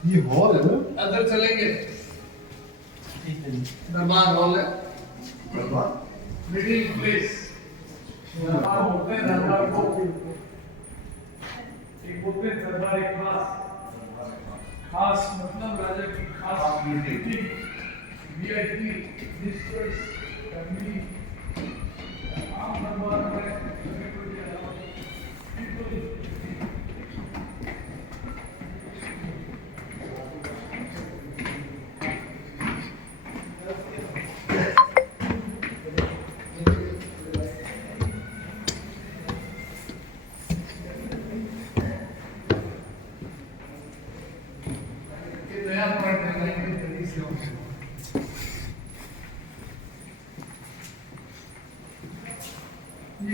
ये हॉल है ना? अंदर चलेंगे, ठीक है जी। दरबार हॉल है, मीटिंग प्लेस। दरबार होते हैं, दरबार को एक होते हैं दरबार, एक खास मतलब राजा की खास मीटिंग, वीआईपी विजिटर्स, फैमिली, आम दरबार में people ये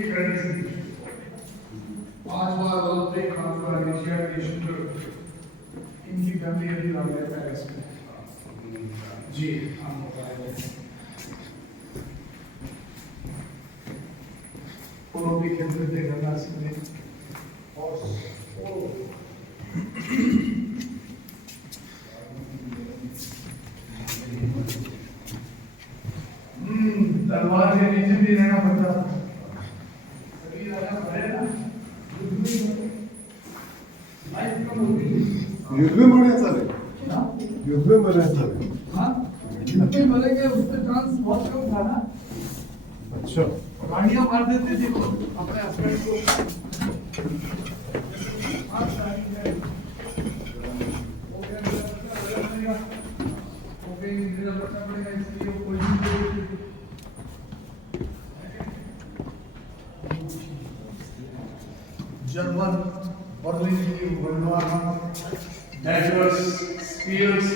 करने से 5 बार ओलंपिक कॉन्फ्रेंस एशियाटिक इनकी फैमिली अभी आ गए पेरिस में जी हम बताएंगे ओलंपिक खेल में देखना सीखने और तलवार के नीचे भी रहना पड़ता सभी राजा पड़े ना युद्ध में मरना चाहे युद्ध में मरना चाहे हाँ इतने मरे गए उसका चांस बहुत कम था ना अच्छा गाड़ियां मार देते थे अपने हस्बैंड को जर्मन बर्लिन की वर्णवान डैगर्स स्पीयर्स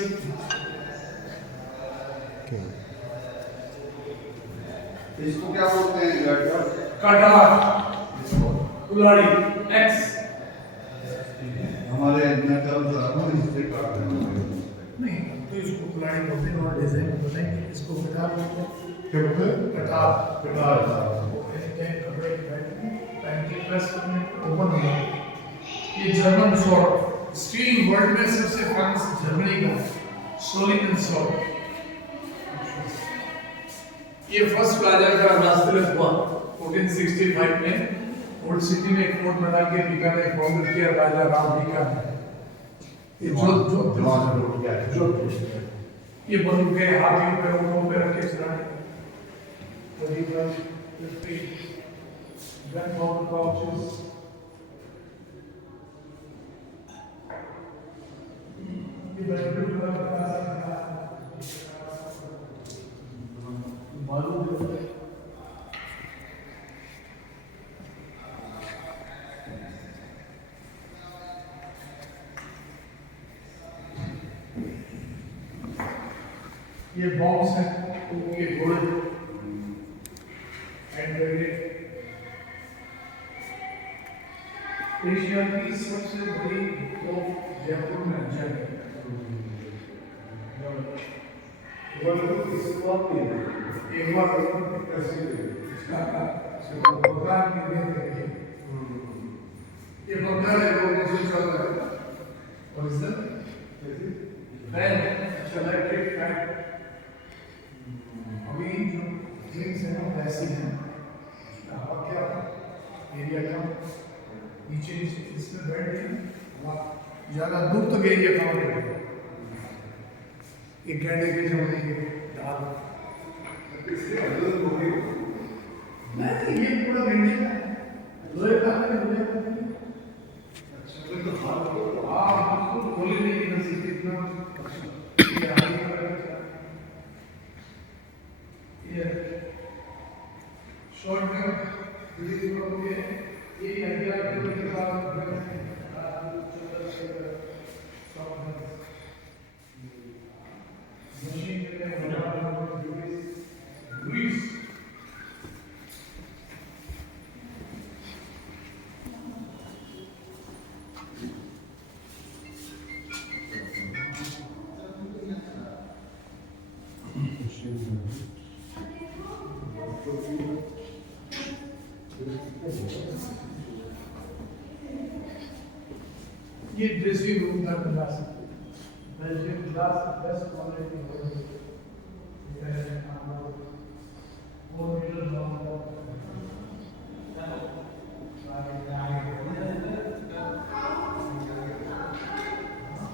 इसको क्या बोलते हैं लड़का कटार कुल्हाड़ी एक्स हमारे मैं कल इससे काट नहीं तो इसको कुल्हाड़ी बोलते हैं और डिजाइन बताएंगे इसको कटार बोलते हैं क्या बोलते हैं कटार कटार कपड़े पैंट की प्रेस करने ओपन होगा ये जर्मन स्वॉर्ड स्टील वर्ल्ड में सबसे फेमस जर्मनी का स्टोलिंगन स्वॉर्ड ये फर्स्ट राजा का राष्ट्रध्वज हुआ 1465 में ओल्ड सिटी में एक फोर्ट बना के बीकानेर फाउंडर किया राजा राम बीकानेर ये जो ये बंदूक के हाथियों पे ऊँटों पे रखे चलाने gunpowder pouches ये बैटरी का बारूद ये बॉक्स है ये घोड़े एशिया की सबसे बड़ी तोप जयपुर में जंग एक बार बंगाल की ये बंगाल है लोगों से चल रहा है और इधर फैन इलेक्ट्रिक फैन अभी जो ड्रिंक्स है ना वैसी हैं और क्या एरिया का नीचे नीचे इसमें बैठ गए ज़्यादा दूर तक एरिया कवर कर एक गैंडे के जमाने के दाल नहीं ये पूरा गैंडे का लोहे का लोहे का हाँ बिल्कुल बोले नहीं कर सकते इतना ये शॉर्ट में रिलीज हो गए ये आइडिया के बाद मशीन के लिए लुइस ये ड्रेसिंग रूम का glass Belgium glass best quality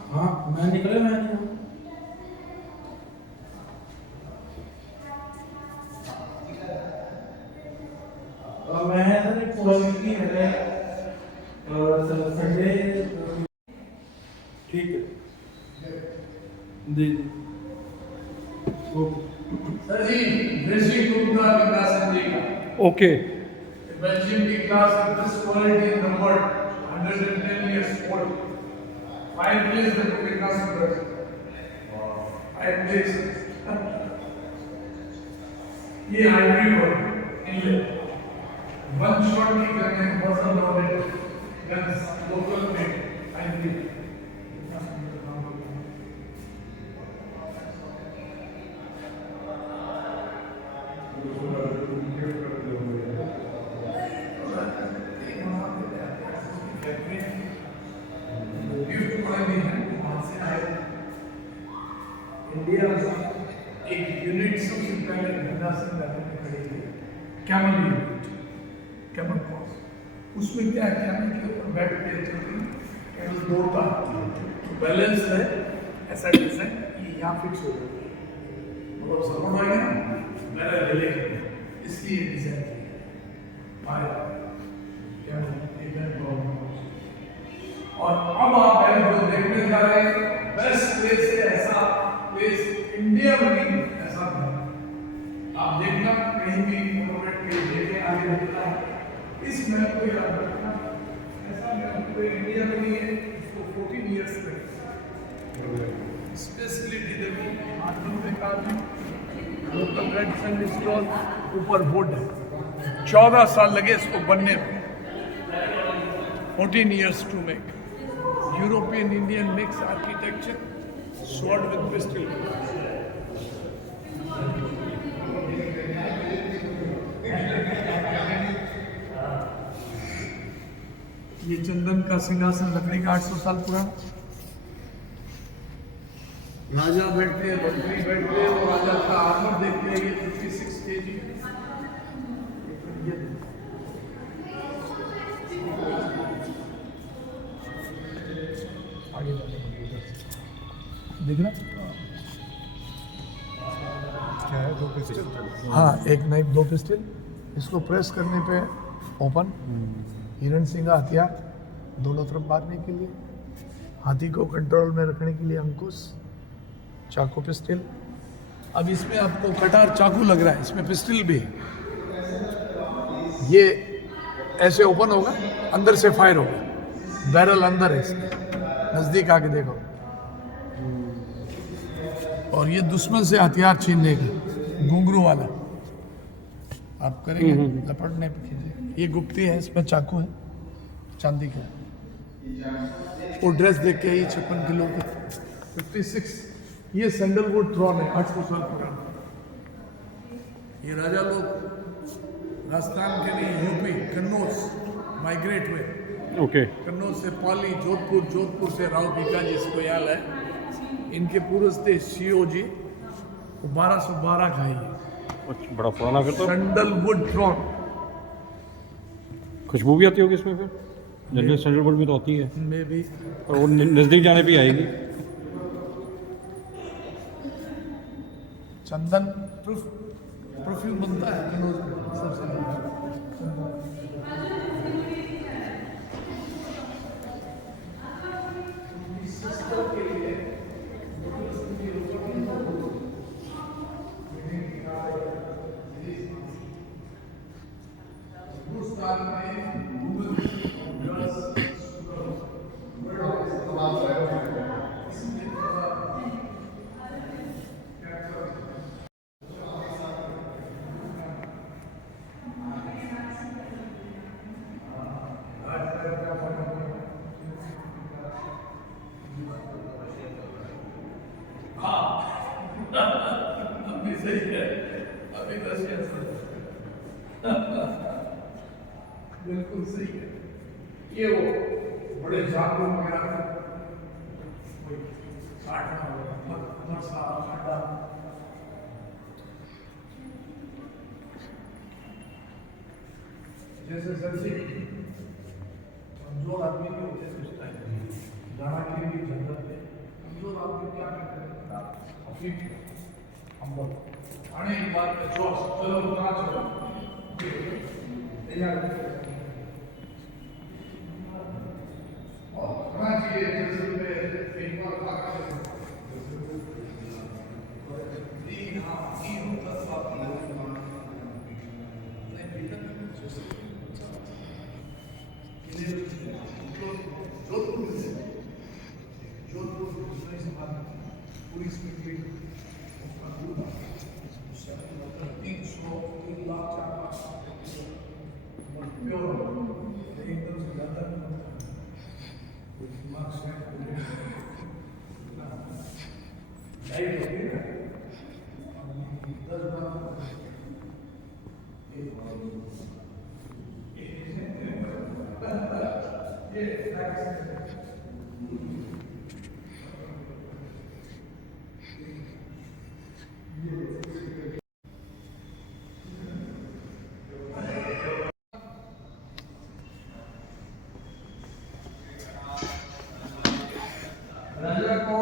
हाँ मैं निकले मैं सर एक पूरा की है संडे ठीक है जी सर जी ड्रेसिंग रूम का ग्लास समझिएगा ओके बेल्जियम की glass best quality number 110 years old 5 years the glass and this. ये ivory work inlet. One shot की गन है, muzzle loaded guns, local made ivory. India एक unit सबसे पहले गंगा से नदी में खड़ी थी, कैमल यूनिट, कैमल कॉस। उसमें क्या है, कैमल के ऊपर बैठ के चलती कैमल दौड़ता तो बैलेंस है, ऐसा डिजाइन ये यहाँ फिक्स हो जाता है, मतलब सपोर्ट आएगा ना, मेरा रिले इसकी ये डिजाइन थी आया कैमल इवेंट और अब आप जो देखने जा रहे हैं बेस्ट प्लेस है, ऐसा प्लेस इंडिया में नहीं ऐसा नहीं। आप देखना कहीं भी मोनोमेंट के देखे आगे होता है इस मैप को याद रखना, ऐसा मैप कोई इंडिया में नहीं है, इसको 14 इयर्स तक स्पेशली डिलीवरी माध्यम से काम लोकल रेड सैंडस्टोन ऊपर वुड है, 14 साल लगे इसको बनने में, 14 years to make. European Indian mix architecture, sword with pistol. ये चंदन का सिंहासन लकड़ी का 800 साल पुराना, राजा बैठते हैं, मंत्री बैठते हैं, वो राजा का आर्मर देखते हैं, ये 56 kg देख रहा क्या है, 2 पिस्टल? हाँ, एक नाइफ 2 पिस्टल, इसको प्रेस करने पे ओपन, हिरण सिंह हथियार दोनों तरफ मारने के लिए, हाथी को कंट्रोल में रखने के लिए अंकुश, चाकू पिस्टल। अब इसमें आपको कटार चाकू लग रहा है, इसमें पिस्टल भी है, ये ऐसे ओपन होगा, अंदर से फायर होगा, बैरल अंदर है इसमें, नजदीक आके देखो, और ये दुश्मन से हथियार छीनने का घुंघरू वाला आप करेंगे, लपटने पे कीजिए। ये गुप्ती है, इसमें चाकू है चांदी का, वो ड्रेस देख के ये 56 किलो का 56। ये सैंडलवुड थ्रोन है, 800 साल पुराना। ये राजा लोग राजस्थान के लिए यूपी कन्नौज माइग्रेट हुए, ओके कन्नौज से पाली, जोधपुर, जोधपुर से राव भिकाजी, जिसको याद है, इनके पूर्वज थे शिव जी, 1212 का है, अच्छा बड़ा पुराना फिर तो, सैंडलवुड थ्रोन। खुशबू भी आती होगी इसमें फिर, जनरल सैंडलवुड में तो आती है, में भी और वो नज़दीक जाने पे आएगी। चंदन परफ्यूम बनता है कन्नौज में सबसे ज़्यादा। अभी सही है, अभी रशिया से बिल्कुल सही है। ये वो बड़े जागरूक वगैरह काटना होगा, वर्षा काटा, जैसे सर्दी कमजोर आदमी की वजह से सोचता है जाना के लिए जरूरत है, कमजोर आदमी क्या करते हैं, हम लोग आने की बात में चलो उतना चलो तैयार और करना चाहिए, जैसे में एक बार पूरी स्पीड 3 लाख 4 लाख प्योर एकदम से ज़्यादा लाइट होती है राजा को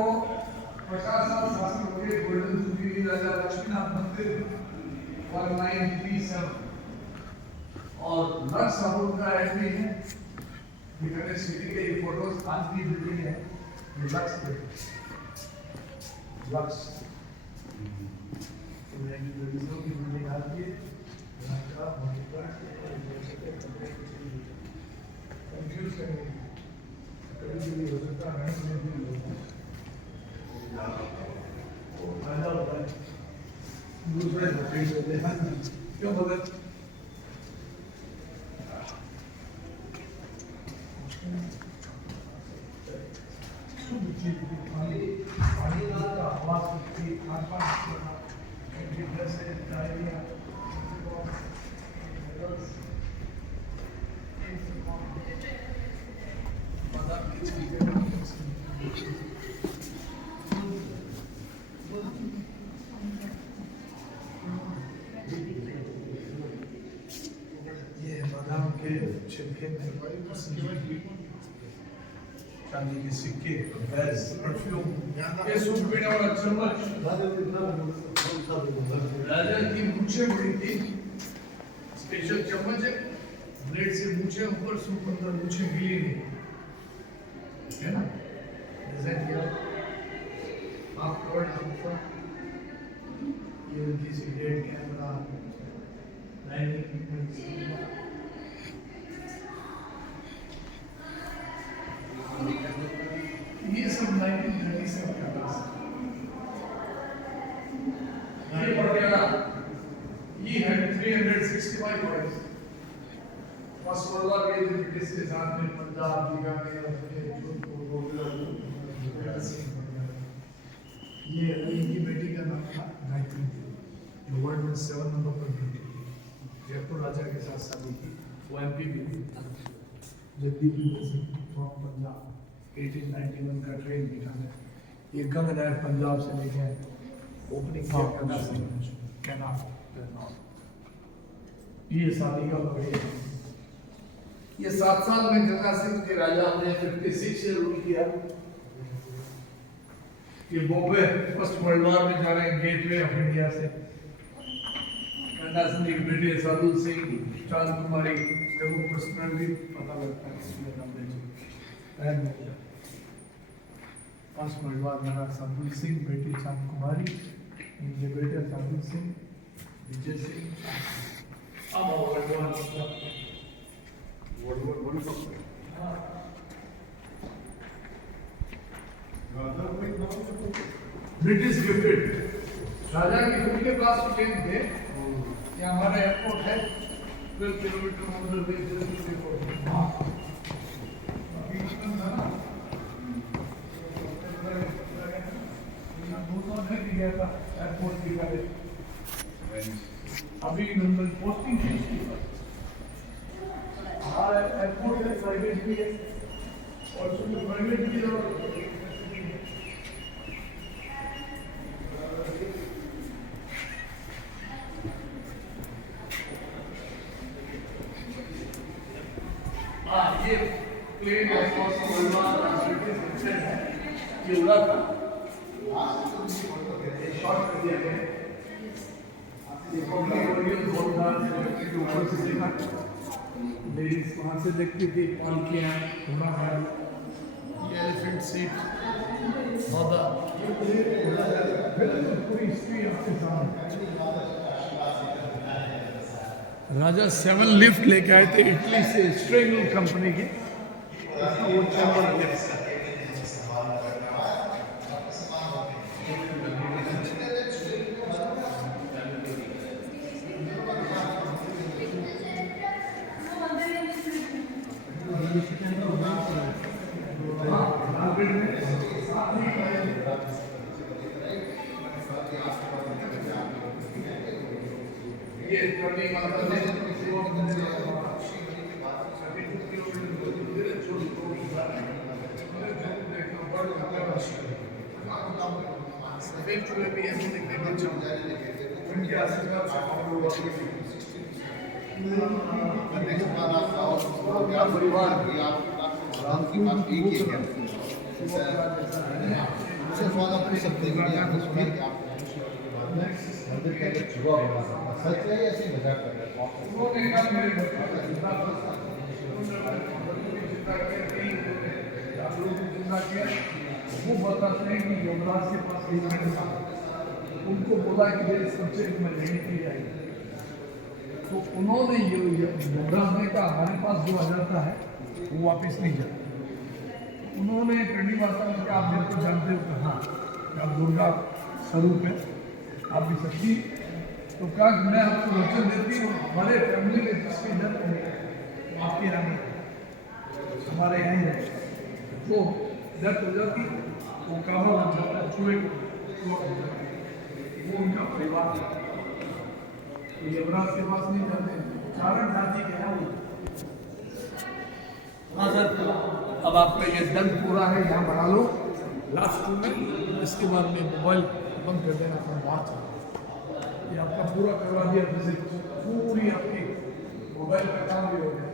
50 साल शासन हो गए। गोल्डन जुबली राजा लक्ष्मीनाथ मंदिर 1937 और लक्स साबुन का एंट्री है। बिकानेर सिटी के ये फोटोज आज भी बिल्डिंग है। ये लक्स की बिल्डिंग आती है। कंफ्यूज करेंगे कभी हो सकता है दूसरे क्यों बदल छिलके चांदी के सिक्के बैज परफ्यूम ये सूप पीने वाला चम्मच राजा की मूछें बड़ी थी स्पेशल चम्मच है ब्लेड से मूछें ऊपर सूप अंदर मूछें गीली नहीं है ना डिजाइन किया आप कवर्ड आपका ये उनकी सिगरेट कैमरा ये सब 1937 का पास ये बढ़िया ये है 365 वर्ड्स फर्स्ट वर्ल्ड वॉर के ब्रिटिश के साथ में पंजाब बीकानेर ये इनकी बेटी का नाम था गायत्री जो वर्ल्ड में 7 नंबर पर बेटी थी जयपुर राजा के साथ शादी की वो एमपी भी थी जगदीप फ्रॉम पंजाब 1891 का ट्रेन बिठाने ये गंगनहर पंजाब से लेके आए ओपनिंग कैनाल ये शादी का बढ़िया ये 7 साल में गंगा सिंह के राजा ने 56 से रूल किया ये बॉम्बे फर्स्ट वर्ल्ड वॉर में जा रहे हैं गेटवे ऑफ इंडिया से गंगा सिंह की बेटे साधु सिंह चांद कुमारी जब वो पर्सनली पता लगता है इसमें नाम दे फर्स्ट वर्ल्ड वॉर में साधु सिंह बेटी चांद कुमारी इनके बेटे साधु सिंह विजय सिंह अब वर्ल्ड वॉर ब्रिटिश गिफ्टेड राजा की खुद के पास प्लेन थे ये हमारा एयरपोर्ट है 12 किलोमीटर उधर पे एयरपोर्ट की अभी नंबर पोस्टिंग की हमारा एयरपोर्ट है प्राइवेट भी है और उसमें प्राइवेट भी है ये प्लेन है ये उड़ा था शॉर्ट कर दिया गया ये पब्लिक ऑडियंस बहुत था के ऊपर से देखा लेडीज वहाँ से देखती थी पालकियाँ घोड़ा गाड़ी ये एलिफेंट सीट पौधा पूरी हिस्ट्री आपके सामने राजा 7 लिफ्ट लेके आए थे इटली से स्ट्रेंगल कंपनी की वो चैम्बर ये करनी माता ने eventually everything they will change. उनके आशीर्वाद से नेक्स्ट बार आप आओ क्या परिवार भी आप राम की बात एक ही है उससे सवाल आप पूछ सकते हैं कि आपने सुना कि आप मंदिर के अंदर चूहा बना था सच है या ऐसे ही मजाक कर रहे हैं उन्होंने कहा मेरे वो बताते हैं कि युवराज के पास उनको बोला कि मेरे सब्जेक्ट में लेने के लिए आई तो उन्होंने ये युवराज ने कहा हमारे पास जो आ जाता है वो वापस नहीं जाता उन्होंने करनी माता ने कहा आप मेरे को जानते हो कि हाँ आप दुर्गा स्वरूप है आप भी सच्ची तो कहा कि मैं आपको वचन देती हूँ हमारे फैमिली में जिसके जन्म हुए आपके यहाँ नहीं हमारे यहाँ ही रहे तो डेथ हो जाती वो काबा हो जाता छुए वो उनका परिवार तो युवराज के पास नहीं जाते चारण जाति के हैं वो हाँ सर अब आपका ये दंड पूरा है यहाँ बढ़ा लो लास्ट रूम में इसके बाद में मोबाइल बंद कर देना अपना बात ये आपका पूरा करवा दिया जैसे पूरी आपकी मोबाइल का काम भी हो गया